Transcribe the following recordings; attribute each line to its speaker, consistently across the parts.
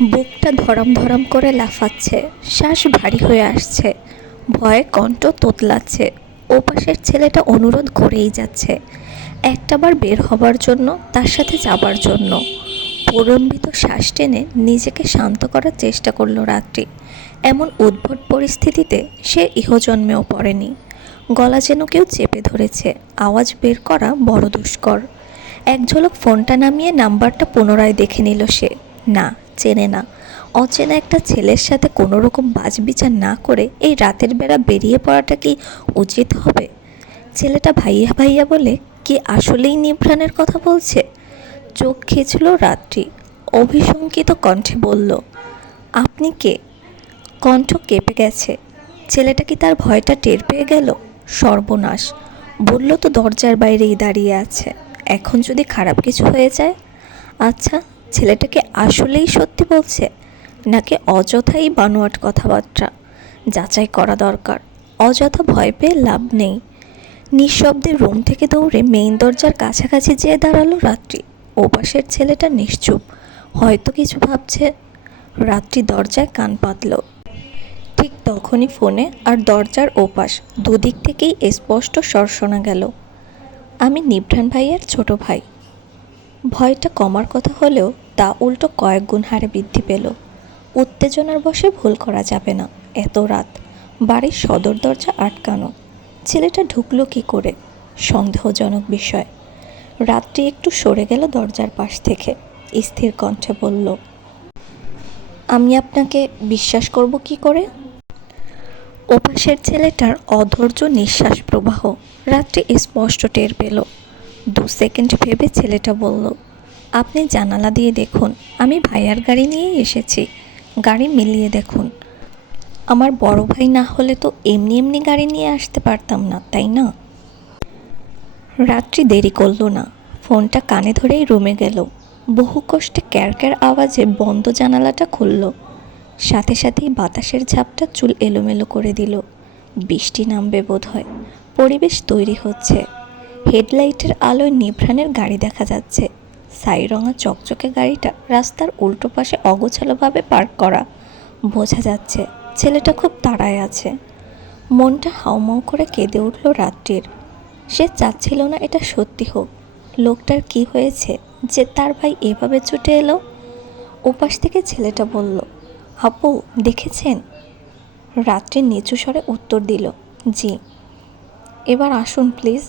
Speaker 1: বুকটা ধরম ধরম করে লাফাচ্ছে, শ্বাস ভারী হয়ে আসছে, ভয়ে কণ্ঠ তোতলাচ্ছে, ওপাশের ছেলেটা অনুরোধ করেই যাচ্ছে, একটাবার বের হবার জন্য, তার সাথে যাবার জন্য। প্রলম্বিত শ্বাস টেনে নিজেকে শান্ত করার চেষ্টা করল রাত্রি। এমন উদ্ভট পরিস্থিতিতে সে ইহজন্মেও পড়েনি। গলা যেন কেউ চেপে ধরেছে, আওয়াজ বের করা বড় দুষ্কর। এক ঝলক ফোনটা নামিয়ে নাম্বারটা পুনরায় দেখে নিল সে। না চেনে না। অচেনা একটা ছেলের সাথে কোনো রকম বাজবিচার না করে এই রাতের বেলা বেরিয়ে পড়াটা কি উচিত হবে? ছেলেটা ভাইয়া ভাইয়া বলে, কি আসলেই নিভ্রাণের কথা বলছে? চোখ খেয়েছিল রাত্রি। অভিশঙ্কিত কণ্ঠে বলল, আপনি কে? কণ্ঠ কেঁপে গেছে। ছেলেটা কি তার ভয়টা টের পেয়ে গেল? সর্বনাশ। বলল, তো দরজার বাইরেই দাঁড়িয়ে আছে। এখন যদি খারাপ কিছু হয়ে যায়? আচ্ছা ছেলেটাকে আসলেই সত্যি বলছে নাকি অযথাই বানোয়াট কথাবার্তা? যাচাই করা দরকার। অযথা ভয় পেয়ে লাভ নেই। নিঃশব্দে রুম থেকে দৌড়ে মেইন দরজার কাছাকাছি যেয়ে দাঁড়াল রাত্রি। ওপাশের ছেলেটা নিশ্চুপ। হয়তো কিছু ভাবছে। রাত্রি দরজায় কান পাতল। ঠিক তখনই ফোনে আর দরজার ওপাশ দুদিক থেকেই স্পষ্ট শোনা গেল। আমি নিভ্রাণ ভাইয়ের ছোট ভাই। ভয়টা কমার কথা হলেও তা উল্টো কয়েক গুণ হারে বৃদ্ধি পেল। উত্তেজনার বশে ভুল করা যাবে না। এত রাত বাড়ির সদর দরজা আটকানো। ছেলেটা ঢুকলো কি করে? সন্দেহজনক বিষয়। রাত্রি একটু সরে গেল দরজার পাশ থেকে। স্থির কণ্ঠে বলল, আমি আপনাকে বিশ্বাস করব কি করে? ওপাশের ছেলেটার অধৈর্য নিঃশ্বাস প্রবাহ রাত্রি স্পষ্ট টের পেল। দু সেকেন্ড ভেবে ছেলেটা বলল আপনি জানালা দিয়ে দেখুন, আমি ভাইয়ার গাড়ি নিয়েই এসেছি। গাড়ি মিলিয়ে দেখুন। আমার বড় ভাই না হলে তো এমনি এমনি গাড়ি নিয়ে আসতে পারতাম না, তাই না? রাত্রি দেরি করল না। ফোনটা কানে ধরেই রুমে গেল। বহু কষ্টে ক্যারক্যার আওয়াজে বন্ধ জানালাটা খুলল। সাথে সাথেই বাতাসের ঝাপটা চুল এলোমেলো করে দিল। বৃষ্টি নামবে বোধ হয় পরিবেশ তৈরি হচ্ছে। হেডলাইটের আলোয় নিভ্রাণের গাড়ি দেখা যাচ্ছে। সাইরঙা চকচকে গাড়িটা রাস্তার উল্টো পাশে অগোছালোভাবে পার্ক করা। বোঝা যাচ্ছে ছেলেটা খুব তাড়ায় আছে। মনটা হাউমাউ করে কেঁদে উঠল রাত্রির। সে চাচ্ছিল না এটা সত্যি হোক। লোকটার কি হয়েছে যে তার ভাই এভাবে ছুটে এলো? ওপাশ থেকে ছেলেটা বলল, আপু, দেখেছেন? রাত্রি নিচু স্বরে উত্তর দিল, জি। এবার আসুন প্লিজ।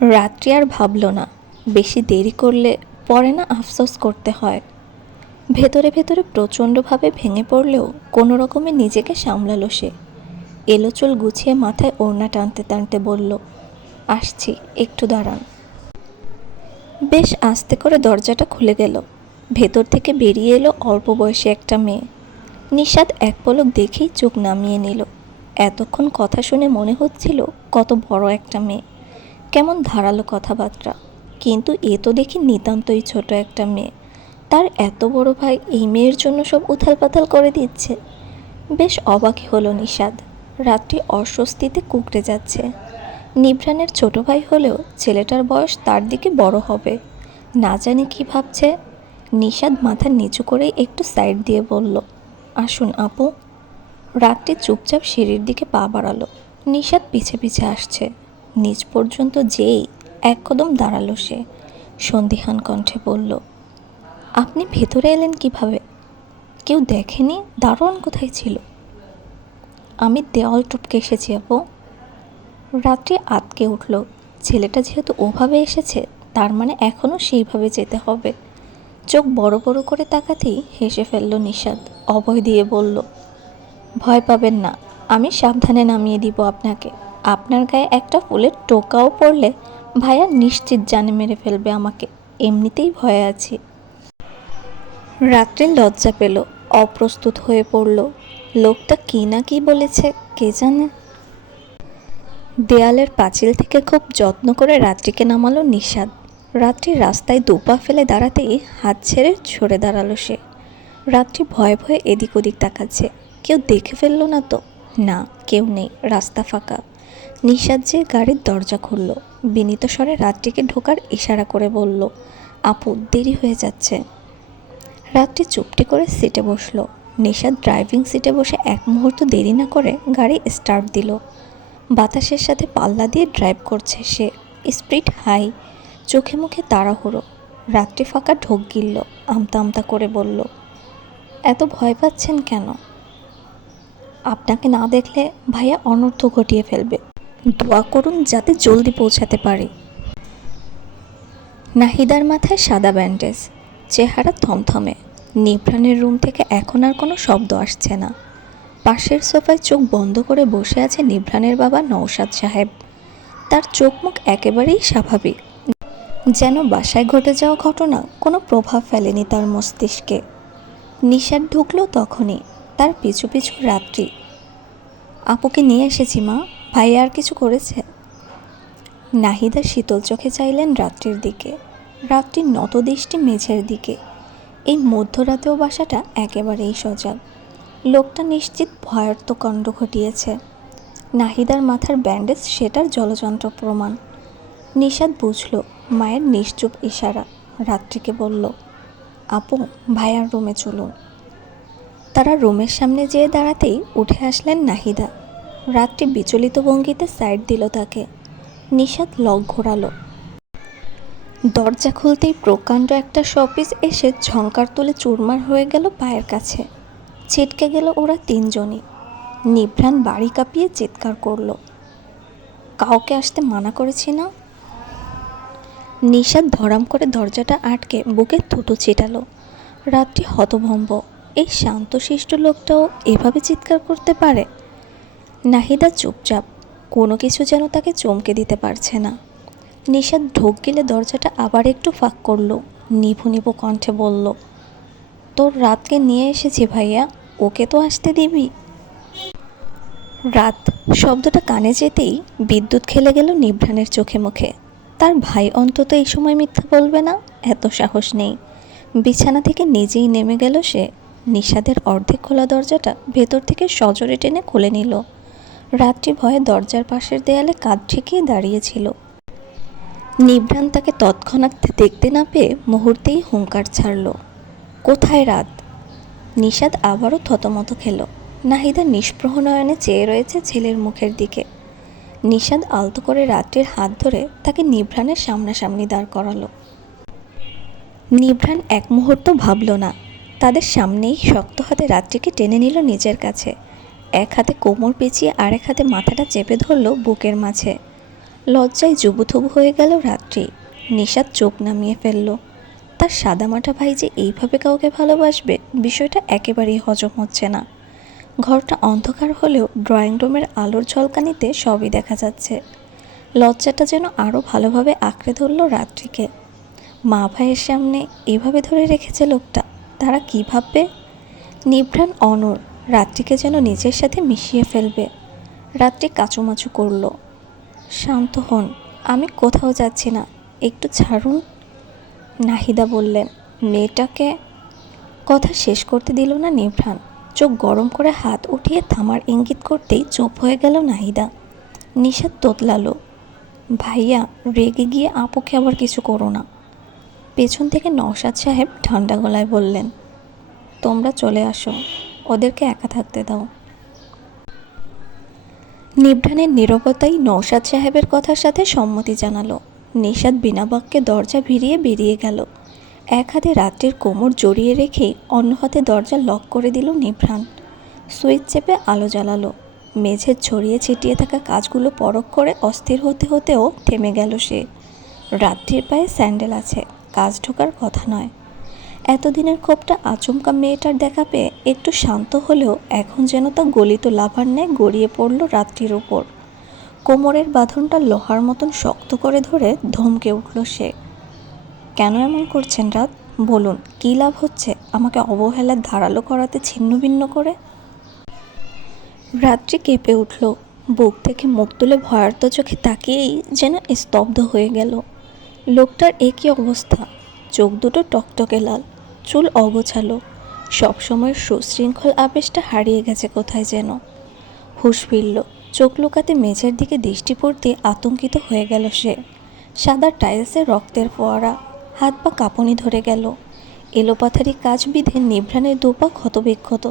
Speaker 1: রাত্রি আর ভাবল না। বেশি দেরি করলে পরে না আফসোস করতে হয়। ভেতরে ভেতরে প্রচণ্ডভাবে ভেঙে পড়লেও কোনো রকমে নিজেকে সামলালো সে। এলো চুল গুছিয়ে মাথায় ওড়না টানতে টানতে বলল, আসছি, একটু দাঁড়ান। বেশ আস্তে করে দরজাটা খুলে গেল। ভেতর থেকে বেরিয়ে এলো অল্প বয়সী একটা মেয়ে। নিষাদ এক পলক দেখেই চোখ নামিয়ে নিল। এতক্ষণ কথা শুনে মনে হচ্ছিল কত বড় একটা মেয়ে। কেমন ধারালো কথাবার্তা। কিন্তু এ তো দেখি নিতান্তই ছোট একটা মেয়ে। তার এত বড় ভাই এই মেয়ের জন্য সব উথাল পাথাল করে দিচ্ছে। বেশ অবাকই হলো নিষাদ রাত্রি অস্বস্তিতে কুকড়ে যাচ্ছে। নিভ্রানের ছোট ভাই হলেও ছেলেটার বয়স তার দিকে বড় হবে। না জানি কি ভাবছে। নিষাদ মাথা নিচু করে একটু সাইড দিয়ে বলল, আসুন আপু। রাত্রি চুপচাপ সিঁড়ির দিকে পা বাড়ালো। নিষাদ পিছে পিছে আসছে। নিচ পর্যন্ত যেই এক কদম দাঁড়াল সে। সন্দিহান কণ্ঠে বলল, আপনি ভেতরে এলেন কীভাবে? কেউ দেখেনি? দারোয়ান কোথায় ছিল? আমি দেওয়াল টপকে এসেছি, আপু। রাত্রি আতকে উঠল। ছেলেটা যেহেতু ওভাবে এসেছে, তার মানে এখনও সেইভাবে যেতে হবে। চোখ বড় বড় করে তাকাতেই হেসে ফেলল নিষাদ, অভয় দিয়ে বলল, ভয় পাবেন না, আমি সাবধানে নামিয়ে দিব আপনাকে। আপনার গায়ে একটা ফুলের টোকাও পড়লে ভাইয়া নিশ্চিত জানে মেরে ফেলবে আমাকে। এমনিতেই ভয়ে আছি। রাত্রে লজ্জা পেল, অপ্রস্তুত হয়ে পড়ল। লোকটা কি না কি বলেছে, কে জানে? দেয়ালের পাঁচিল থেকে খুব যত্ন করে রাত্রিকে নামালো নিষাদ। রাত্রি রাস্তায় দুপা ফেলে দাঁড়াতেই হাত ছেড়ে সরে দাঁড়াল সে। রাত্রি ভয়ে ভয়ে এদিক ওদিক তাকাচ্ছে। কেউ দেখে ফেলল না তো? না, কেউ নেই, রাস্তা ফাঁকা। নিষাদ যে গাড়ির দরজা খুলল। বিনীত স্বরে রাত্রিকে ঢোকার ইশারা করে বলল, আপু, দেরি হয়ে যাচ্ছে। রাত্রি চুপটি করে সিটে বসল। নিশাদ ড্রাইভিং সিটে বসে এক মুহূর্ত দেরি না করে গাড়ি স্টার্ট দিল। বাতাসের সাথে পাল্লা দিয়ে ড্রাইভ করছে সে। স্পিড হাই, চোখে মুখে তাড়াহুড়ো। রাত্রি ফাঁকা ঢোক গিলল, আমতা আমতা করে বলল, এত ভয় পাচ্ছেন কেন? আপনাকে না দেখলে ভাইয়া অনর্থ ঘটিয়ে ফেলবে। দোয়া করুন যাতে জলদি পৌঁছাতে পারি। নাহিদার মাথায় সাদা ব্যান্ডেজ, চেহারা থমথমে। নিভ্রানের রুম থেকে এখন আর কোনো শব্দ আসছে না। পাশের সোফায় চোখ বন্ধ করে বসে আছে নিভ্রানের বাবা নৌসাদ সাহেব। তার চোখ মুখ একেবারেই স্বাভাবিক। যেন বাসায় ঘটে যাওয়া ঘটনা কোনো প্রভাব ফেলেনি তার মস্তিষ্কে। নিষাদ ঢুকলো তখনই, তার পিছু পিছু রাত্রি। আপুকে নিয়ে এসেছি মা। ভাই আর কিছু করেছে? নাহিদা শীতল চোখে চাইলেন রাত্রির দিকে, রাত্রির নত দৃষ্টি মেঝের দিকে। এই মধ্যরাতেও বাসাটা একেবারেই সজাগ। লোকটা নিশ্চিত ভয়ার্থ কাণ্ড ঘটিয়েছে। নাহিদার মাথার ব্যান্ডেজ সেটার জলযন্ত্র প্রমাণ। নিষাদ বুঝল, মায়ের নিশ্চুপ ইশারা। রাত্রিকে বলল, আপু ভাইয়ার রুমে চলুন। তারা রুমের সামনে যেয়ে দাঁড়াতেই উঠে আসলেন নাহিদা। রাত্রি বিচলিত ভঙ্গিতে সাইড দিল তাকে। নিষাদ লক ঘোরালো। দরজা খুলতেই প্রকাণ্ড একটা শপিস এসে ঝঙ্কার তুলে চুরমার হয়ে গেল পায়ের কাছে। ছিটকে গেল ওরা তিনজনই। নিভ্রাণ বাড়ি কাঁপিয়ে চিৎকার করল। কাউকে আসতে মানা করেছি না? নিষাদ ধরাম করে দরজাটা আটকে বুকে থুতু ছিটালো। রাত্রি হতভম্ব। এই শান্তশিষ্ট লোকটাও এভাবে চিৎকার করতে পারে? নাহিদা চুপচাপ, কোনো কিছু যেন তাকে চমকে দিতে পারছে না। নিষাদ ঢোক গেলে দরজাটা আবার একটু ফাঁক করল, নিভু নিভু কণ্ঠে বলল, তোর রাতকে নিয়ে এসেছি ভাইয়া, ওকে তো আসতে দিবি? রাত শব্দটা কানে যেতেই বিদ্যুৎ খেলে গেল নিভ্রাণের চোখে মুখে। তার ভাই অন্তত এই সময় মিথ্যা বলবে না? এত সাহস নেই। বিছানা থেকে নিজেই নেমে গেল সে। নিষাদের অর্ধেক খোলা দরজাটা ভেতর থেকে সজোরে টেনে খুলে নিল। রাত্রি ভয়ে দরজার পাশের দেয়ালে কাঁধ ঠেকিয়ে দাঁড়িয়েছিল নিভ্রান তাকে তৎক্ষণাৎ দেখতে না পেয়ে মুহূর্তেই হুঙ্কার ছাড়ল। কোথায় রাত? নিষাদ আবারও থতমত খেল। নাহিদা নিষ্প্রহ নয়নে চেয়ে রয়েছে ছেলের মুখের দিকে। নিষাদ আলতো করে রাত্রির হাত ধরে তাকে নিভ্রাণের সামনাসামনি দাঁড় করালো। নিভ্রাণ এক মুহূর্ত ভাবল না, তাদের সামনেই শক্ত হাতে রাত্রিকে টেনে নিল নিজের কাছে। এক হাতে কোমর পেঁচিয়ে আরেক হাতে মাথাটা চেপে ধরল বুকের মাঝে। লজ্জায় জুবুথুবু হয়ে গেল রাত্রি। নিষাদ চোখ নামিয়ে ফেলল। তার সাদামাটা ভাই যে এইভাবে কাউকে ভালোবাসবে, বিষয়টা একেবারেই হজম হচ্ছে না। ঘরটা অন্ধকার হলেও ড্রয়িং রুমের আলোর ঝলকানিতে সবই দেখা যাচ্ছে। লজ্জাটা যেন আরও ভালোভাবে আঁকড়ে ধরল রাত্রিকে। মা ভাইয়ের সামনে এভাবে ধরে রেখেছে লোকটা, তারা কী ভাববে? নিভ্রাণ অনর রাত্রিকে যেন নিজের সাথে মিশিয়ে ফেলবে। রাত্রি কাচুমাচু করল। শান্ত হন, আমি কোথাও যাচ্ছি না, একটু ছাড়ুন। নাহিদা বললেন, মেয়েটাকে? কথা শেষ করতে দিল না নিভ্রাণ। চোখ গরম করে হাত উঠিয়ে থামার ইঙ্গিত করতেই চুপ হয়ে গেল নাহিদা। নিষাদ তোতলালো, ভাইয়া, রেগে গিয়ে আপুকে আবার কিছু করো না। পেছন থেকে নওশাদ সাহেব ঠান্ডা গলায় বললেন, তোমরা চলে আসো। ওদেরকে একা থাকতে দাও। নিভ্রাণের নীরবতাই নৌসাদ সাহেবের কথার সাথে সম্মতি জানালো। নিষাদ বিনা বাক্যে দরজা ভিড়িয়ে বেরিয়ে গেল। এক হাতে রাত্রির কোমর জড়িয়ে রেখেই অন্য হাতে দরজা লক করে দিল নিভ্রাণ সুইচ চেপে আলো জ্বালালো। মেঝে ছড়িয়ে ছিটিয়ে থাকা কাজগুলো পরখ করে অস্থির হতে হতেও থেমে গেল সে। রাত্রির পায়ে স্যান্ডেল আছে। কাজ ঢোকার কথা নয়। এতদিনের ক্ষোভটা আচমকা মেয়েটার দেখা পেয়ে একটু শান্ত হলেও এখন যেন তা গলিত লাভার ন্যায় গড়িয়ে পড়ল রাত্রির ওপর কোমরের বাঁধনটা লোহার মতন শক্ত করে ধরে ধমকে উঠল সে। কেন এমন করছেন রাত? বলুন, কী লাভ হচ্ছে? আমাকে অবহেলার ধারালো করাতে ছিন্নভিন্ন করে? রাত্রি কেঁপে উঠল। বুক থেকে মুখ তুলে ভয়ার্ত চোখে তাকিয়েই যেন স্তব্ধ হয়ে গেল। লোকটার একই অবস্থা। চোখ দুটো টকটকে লাল। চুল অগোছালো। সবসময় সুশৃঙ্খল আবেশটা হারিয়ে গেছে কোথায় যেন। হুশ ফিরল, চোখ লুকাতে মেঝের দিকে দৃষ্টি পড়তে আতঙ্কিত হয়ে গেল সে। সাদা টাইলসে রক্তের ফোয়ারা, হাত পা কাঁপুনি ধরে গেল। এলোপাথারি কাজ বিধে নিভ্রাণের দুপা ক্ষতবিক্ষত।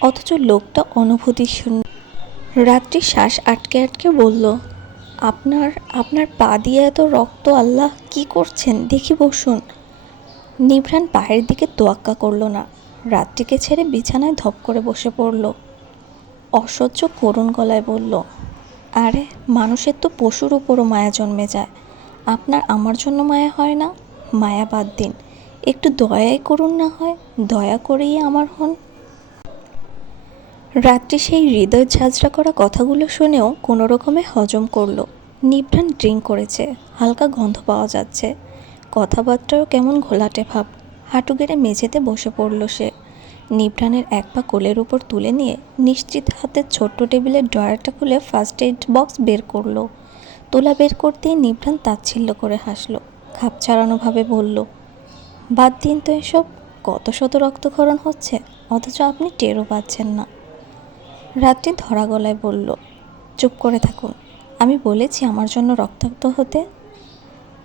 Speaker 1: অথচ লোকটা অনুভূতি শূন্য রাত্রি শ্বাস আটকে আটকে বলল, আপনার আপনার পা দিয়ে এত রক্ত আল্লাহ কি করছেন? দেখি বসুন। নিভ্রাণ পায়ের দিকে তোয়াক্কা করল না। রাত্রিকে ছেড়ে বিছানায় ধপ করে বসে পড়ল। অসহ্য করুণ গলায় বলল, আরে, মানুষের তো পশুর উপরও মায়া জন্মে যায়। আপনার আমার জন্য মায়া হয় না? মায়া বাদ দিন। একটু দয়াই করুন না হয়, দয়া করেই আমার হন। রাত্রি সেই হৃদয় ঝাঁঝরা করা কথাগুলো শুনেও কোনো রকমে হজম করল। নিভ্রাণ ড্রিঙ্ক করেছে। হালকা গন্ধ পাওয়া যাচ্ছে। কথাবার্তাও কেমন ঘোলাটে ভাব। হাঁটু গেড়ে মেঝেতে বসে পড়ল সে। নিভ্রাণের এক পা কোলের উপর তুলে নিয়ে নিশ্চিত হাতে ছোট্ট টেবিলের ড্রয়ারটা খুলে ফার্স্ট এইড বক্স বের করল। তোলা বের করতেই নিভ্রাণ তাচ্ছিল্য করে হাসলো। খাপ ছাড়ানোভাবে বলল, বাদ দিন তো এসব। কত শত রক্তক্ষরণ হচ্ছে, অথচ আপনি টেরও পাচ্ছেন না। রাত্রি ধরা গলায় বলল, চুপ করে থাকুন। আমি বলেছি আমার জন্য রক্তাক্ত হতে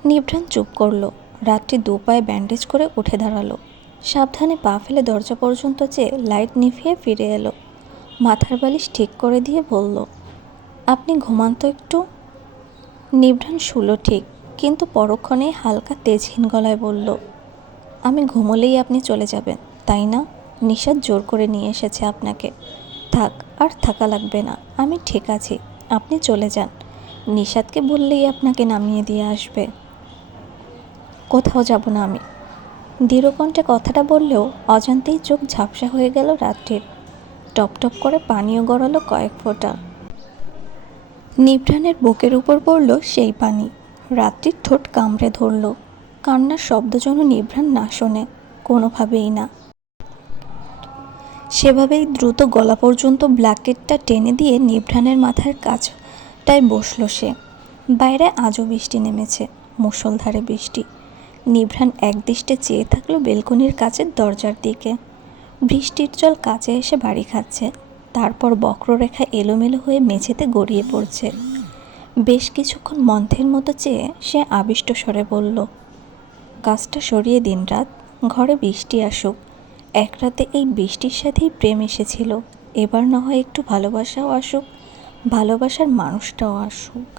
Speaker 1: নিভ্রাণ চুপ করল। রাত্রি দু পায়ে ব্যান্ডেজ করে উঠে দাঁড়াল। সাবধানে পা ফেলে দরজা পর্যন্ত চেয়ে লাইট নিভিয়ে ফিরে এলো। মাথার বালিশ ঠিক করে দিয়ে বলল, আপনি ঘুমান তো একটু? নিভ্রাণ শুলো ঠিক, কিন্তু পরক্ষণে হালকা তেজহীন গলায় বলল, আমি ঘুমোলেই আপনি চলে যাবেন, তাই না? নিশাদ জোর করে নিয়ে এসেছে আপনাকে। থাক, আর থাকা লাগবে না, আমি ঠিক আছি, আপনি চলে যান। নিশাদকে বললেই আপনাকে নামিয়ে দিয়ে আসবে। কোথাও যাব না আমি। দৃঢ়কণ্ঠে কথাটা বললেও অজান্তেই চোখ ঝাপসা হয়ে গেল রাত্রির। টপ টপ করে পানিও গড়ালো কয়েক ফোঁটা। নিভ্রাণের বুকের উপর পড়ল সেই পানি। রাত্রির ঠোঁট কামড়ে ধরল। কান্নার শব্দ যেন নিভ্রাণ না শোনে, কোনোভাবেই না। সেভাবেই দ্রুত গলা পর্যন্ত ব্ল্যাকেটটা টেনে দিয়ে নিভ্রাণের মাথার কাছটায় বসল সে। বাইরে আজও বৃষ্টি নেমেছে, মুষলধারে বৃষ্টি। নিভ্রাণ একদৃষ্টে চেয়ে থাকল বেলকনির কাছের দরজার দিকে। বৃষ্টির জল কাছে এসে বাড়ি খাচ্ছে। তারপর বক্ররেখা এলোমেলো হয়ে মেঝেতে গড়িয়ে পড়ছে। বেশ কিছুক্ষণ মন্থের মতো চেয়ে সে আবিষ্ট স্বরে বলল, গাছটা সরিয়ে দিন রাত, ঘরে বৃষ্টি আসুক। এক রাতে এই বৃষ্টির সাথেই প্রেম এসেছিল। এবার না হয় একটু ভালোবাসাও আসুক, ভালোবাসার মানুষটাও আসুক।